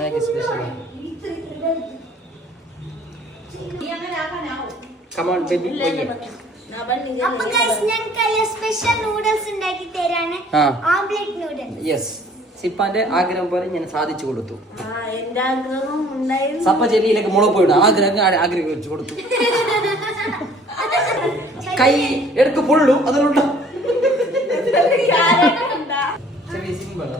Maggi special. Come on baby. അപ്പോൾ guys ഞാൻ കയ്യ സ്പെഷ്യൽ നൂഡിൽസ് ഉണ്ടാക്കി തരാണ്. Omelette noodles. യെസ്. സിപ്പാന്റെ ആഗ്രഹം പോലെ ഞാൻ സാധിച്ചു കൊടുത്തു. എന്റെ ആഗ്രഹം ഉണ്ടായിരുന്നു. സപ്പ ചെല്ലിയിലേക്ക് മുളക് പോയിടും. ആഗ്രഹിച്ചു കൊടുത്തു. കൈ എടുക്ക് പൊള്ളു അതുകൊണ്ട് ചെറിയ സിമ്പിൾ.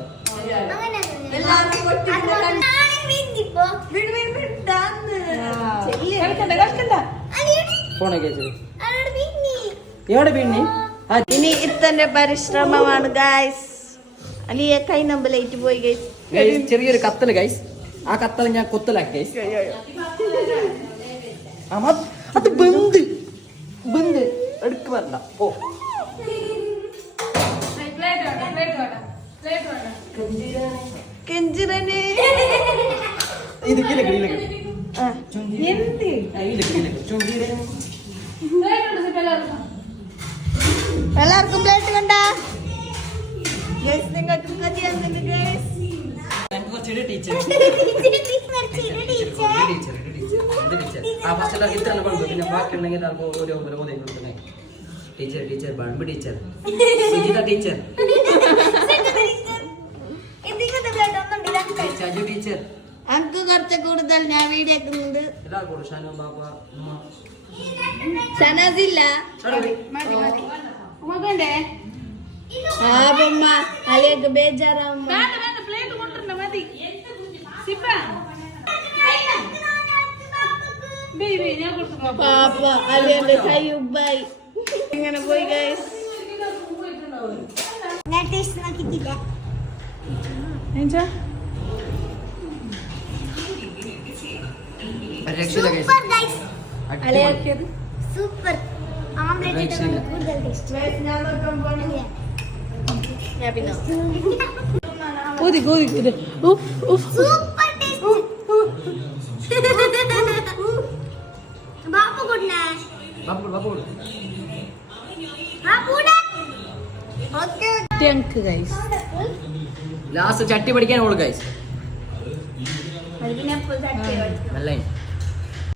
ഇനി ഇത്തന്റെ പരിശ്രമമാണ് ഗൈസ്. അലിയെ കൈ നമ്പലേറ്റ് പോയി ഗൈസ്. ചെറിയൊരു കത്തല് ഗൈസ്. ആ കത്തല് ഞാൻ കൊത്തലാക്കി ഗൈസ്. അത് ബന്ദ് ബന്ദ് എടുക്ക് വരണ്ട. ഓ കെഞ്ചിറനെ ഇത് കിലക്ക് എല്ലാവർക്കും പ്ലേറ്റ് കണ്ട ഗൈസ്. നിങ്ങൾക്ക് മതിയാകുന്നുണ്ട് guys. Teacher teacher bulb teacher Sujitha teacher Shaju teacher. അങ്ക് കുറച്ച് കൂടുതൽ ഞാൻ വീഡിയോ ആക്കുന്നുണ്ട്. ഷനാസില്ല അലിയൊക്കെ ബേജാറാവുമ്പോ പാപ്പ അലിയുടെ കൈ ഉബ്ബായി. ഇങ്ങനെ പോയി ഗൈസ്. ഞാൻ ടേസ്റ്റ് നോക്കിയിട്ടില്ല. സൂപ്പർ ഓംലെറ്റ് കൂടുതൽ ടേസ്റ്റ്. Super taste. ബാപ്പു കൊടുനേ ബാപ്പു okay thank you guys. Last ചട്ടി പഠിക്കാൻ ഓൾ ഗൈസ്. അതിനെ ഫുൾ ചട്ടി നല്ല